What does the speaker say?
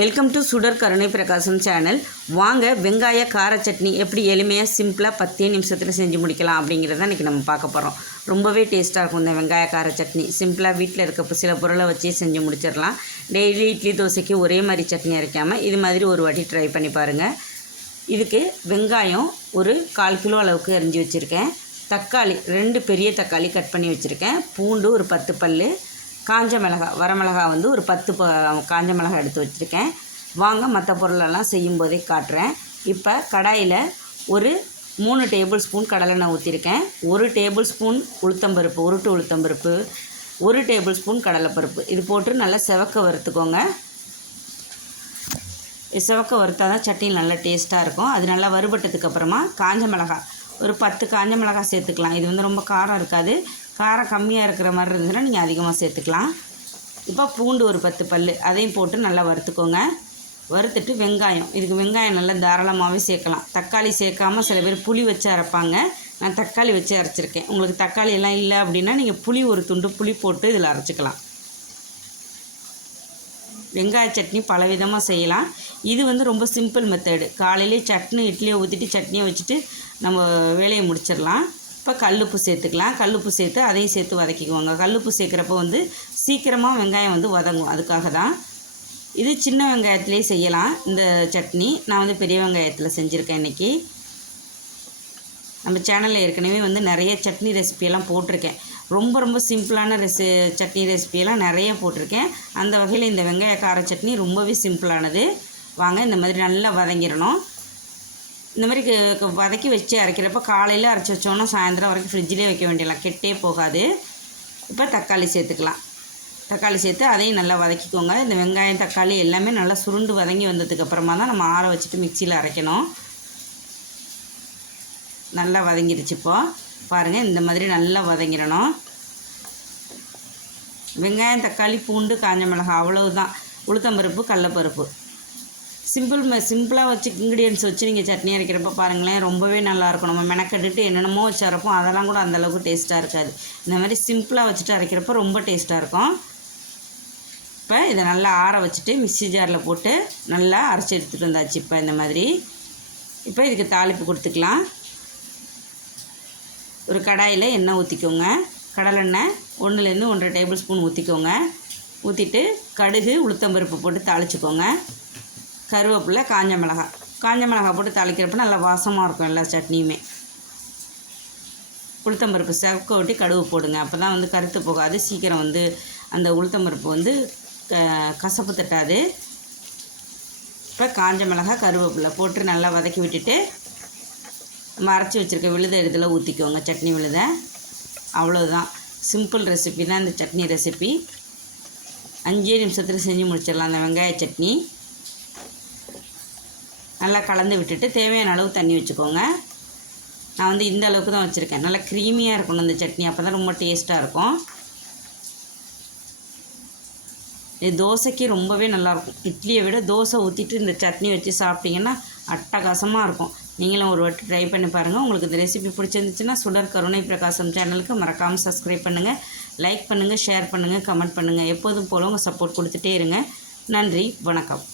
Welcome to சுடர் கருணை பிரகாசம் சேனல் வாங்க வெங்காய கார சட்னி எப்படி எளிமையாக சிம்பிளாக பத்தே நிமிஷத்தில் செஞ்சு முடிக்கலாம் அப்படிங்கிறத இன்றைக்கி நம்ம பார்க்க போகிறோம் ரொம்பவே டேஸ்ட்டாக இருக்கும் இந்த வெங்காய கார சட்னி. சிம்பிளாக வீட்டில் இருக்க சில பொருளை வச்சே செஞ்சு முடிச்சிடலாம். டெய்லி இட்லி தோசைக்கு ஒரே மாதிரி சட்னி அரைக்காமல் இது மாதிரி ஒரு வாட்டி ட்ரை பண்ணி பாருங்கள் இதுக்கு வெங்காயம் ஒரு கால் கிலோ அளவுக்கு அரிஞ்சு வச்சுருக்கேன். தக்காளி ரெண்டு பெரிய தக்காளி கட் பண்ணி வச்சுருக்கேன். பூண்டு ஒரு பத்து பல் காஞ்ச மிளகாய் வரமிளகா வந்து ஒரு பத்து ப காஞ்ச மிளகாய் எடுத்து வச்சுருக்கேன். வாங்க மற்ற பொருளெல்லாம் செய்யும் போதே காட்டுறேன். இப்போ கடாயில் ஒரு மூணு டேபிள் ஸ்பூன் கடலை நான் ஊற்றிருக்கேன் ஒரு டேபிள் ஸ்பூன் உளுத்தம்பருப்பு உருட்டு உளுத்தம்பருப்பு ஒரு டேபிள் ஸ்பூன் கடலைப்பருப்பு இது போட்டு நல்லா செவக்க வறுத்துக்கோங்க. செவக்க வறுத்தா தான் சட்னி நல்லா டேஸ்ட்டாக இருக்கும். அது நல்லா வறுபட்டதுக்கு அப்புறமா காஞ்ச மிளகாய் ஒரு பத்து காஞ்ச மிளகாய் சேர்த்துக்கலாம். இது வந்து ரொம்ப காரம் இருக்காது. காரம் கம்மியாக இருக்கிற மாதிரி இருந்ததுன்னா நீங்கள் அதிகமாக சேர்த்துக்கலாம். இப்போ பூண்டு ஒரு பத்து பல் அதையும் போட்டு நல்லா வறுத்துக்கோங்க. வறுத்துட்டு வெங்காயம் இதுக்கு வெங்காயம் நல்லா தாராளமாகவே சேர்க்கலாம். தக்காளி சேர்க்காம சில பேர் புளி வச்சு அரைப்பாங்க. நான் தக்காளி வச்சு அரைச்சிருக்கேன். உங்களுக்கு தக்காளி எல்லாம் இல்லை அப்படின்னா நீங்கள் புளி ஒரு துண்டு புளி போட்டு இதில் அரைச்சிக்கலாம். வெங்காய சட்னி பல விதமாக செய்யலாம். இது வந்து ரொம்ப சிம்பிள் மெத்தடு காலையிலே சட்னி இட்லியை ஊற்றிட்டு சட்னியை வச்சுட்டு நம்ம வேலையை முடிச்சிடலாம். இப்போ கல்லுப்பு சேர்த்துக்கலாம். கல்லுப்பு சேர்த்து அதையும் சேர்த்து வதக்கிக்குவாங்க கல்லுப்பு சேர்க்குறப்போ வந்து சீக்கிரமாக வெங்காயம் வந்து வதங்கும். அதுக்காக தான் இது சின்ன வெங்காயத்துலேயே செய்யலாம். இந்த சட்னி நான் வந்து பெரிய வெங்காயத்தில் செஞ்சுருக்கேன் இன்றைக்கி நம்ம சேனலில் ஏற்கனவே வந்து நிறைய சட்னி ரெசிபியெல்லாம் போட்டிருக்கேன். ரொம்ப ரொம்ப சிம்பிளான ரெசி சட்னி ரெசிபியெல்லாம் நிறைய போட்டிருக்கேன். அந்த வகையில் இந்த வெங்காய கார சட்னி ரொம்பவே சிம்பிளானது. வாங்க இந்த மாதிரி நல்லா வதங்கிடணும். இந்த மாதிரி க- வதக்கி வச்சு அரைக்கிறப்ப காலையில் அரைச்சி வச்சோம்னா சாயந்தரம் வரைக்கும் ஃப்ரிட்ஜிலே வைக்க வேண்டியலாம். கெட்டே போகாது. இப்போ தக்காளி சேர்த்துக்கலாம். தக்காளி சேர்த்து அதையும் நல்லா வதக்கிக்கோங்க. இந்த வெங்காயம் தக்காளி எல்லாமே நல்லா சுருண்டு வதங்கி வந்ததுக்கப்புறமா தான் நம்ம ஆற வச்சுட்டு மிக்சியில் அரைக்கணும். நல்லா வதங்கிடுச்சு இப்போ. பாருங்கள் இந்த மாதிரி நல்லா வதங்கிடணும். வெங்காயம் தக்காளி பூண்டு காஞ்ச மிளகாய் அவ்வளவுதான். உளுத்தம்பருப்பு கடலப்பருப்பு. சிம்பிள் ம சிம்பிளாக வச்சு இன்க்ரீடியன்ஸ் வச்சு நீங்கள் சட்னி அரைக்கிறப்ப பாருங்களேன் ரொம்பவே நல்லாயிருக்கும் நம்ம மெனக்கட்டுட்டு என்னென்னமோ வச்சு அரைப்போம். அதெல்லாம் கூட அந்த அளவுக்கு டேஸ்ட்டாக இருக்காது. இந்த மாதிரி சிம்பிளாக வச்சுட்டு அரைக்கிறப்ப ரொம்ப டேஸ்ட்டாக இருக்கும். இப்போ இதை நல்லா ஆற வச்சுட்டு மிக்ஸி ஜாரில் போட்டு நல்லா அரைச்சி எடுத்துகிட்டு வந்தாச்சு இப்போ இந்த மாதிரி. இப்போ இதுக்கு தாளிப்பு கொடுத்துக்கலாம். ஒரு கடாயில் எண்ணெய் ஊற்றிக்கோங்க கடலெண்ணெய் ஒன்றுலேருந்து ஒன்றரை டேபிள் ஸ்பூன் ஊற்றிக்கோங்க ஊற்றிட்டு கடுகு உளுத்தம்பருப்பு போட்டு தாளிச்சுக்கோங்க. கருவேப்பிலை காஞ்ச மிளகாய் காஞ்ச மிளகாய் போட்டு தாளிக்கிறப்ப நல்லா வாசமாக இருக்கும் எல்லா சட்னியுமே. உளுத்தம்பருப்பு செவக்க ஒட்டி கடுகு போடுங்க. அப்போ தான் வந்து கருத்து போகாது. சீக்கிரம் வந்து அந்த உளுத்தம்பருப்பு வந்து க கசப்பு தட்டாது. இப்போ காஞ்ச மிளகாய் கருவேப்பிலை போட்டு நல்லா வதக்கி விட்டுட்டு மறைச்சி வச்சுருக்க விழுதை இதில் ஊற்றிக்கோங்க சட்னி விழுதை. அவ்வளோதான் சிம்பிள் ரெசிபி தான் இந்த சட்னி ரெசிபி. அஞ்சே நிமிஷத்தில் செஞ்சு முடிச்சிடலாம். அந்த வெங்காய சட்னி. நல்லா கலந்து விட்டுட்டு தேவையான அளவு தண்ணி வச்சுக்கோங்க. நான் வந்து இந்த அளவுக்கு தான் வச்சுருக்கேன். நல்லா க்ரீமியாக இருக்கணும் இந்த சட்னி. அப்போ தான் ரொம்ப டேஸ்ட்டாக இருக்கும். இது தோசைக்கு ரொம்பவே நல்லாயிருக்கும். இட்லியை விட தோசை ஊற்றிட்டு இந்த சட்னி வச்சு சாப்பிட்டிங்கன்னா அட்டகாசமாக இருக்கும். நீங்களும் ஒரு வாட்டி ட்ரை பண்ணி பாருங்கள் உங்களுக்கு இந்த ரெசிபி பிடிச்சிருந்துச்சுன்னா சுடர் கருணை பிரகாசம் சேனலுக்கு மறக்காமல் சப்ஸ்கிரைப் பண்ணுங்கள் லைக் பண்ணுங்கள் ஷேர் பண்ணுங்கள் கமெண்ட் பண்ணுங்கள் எப்போதும் போல் உங்கள் சப்போர்ட் கொடுத்துட்டே இருங்க. நன்றி வணக்கம்.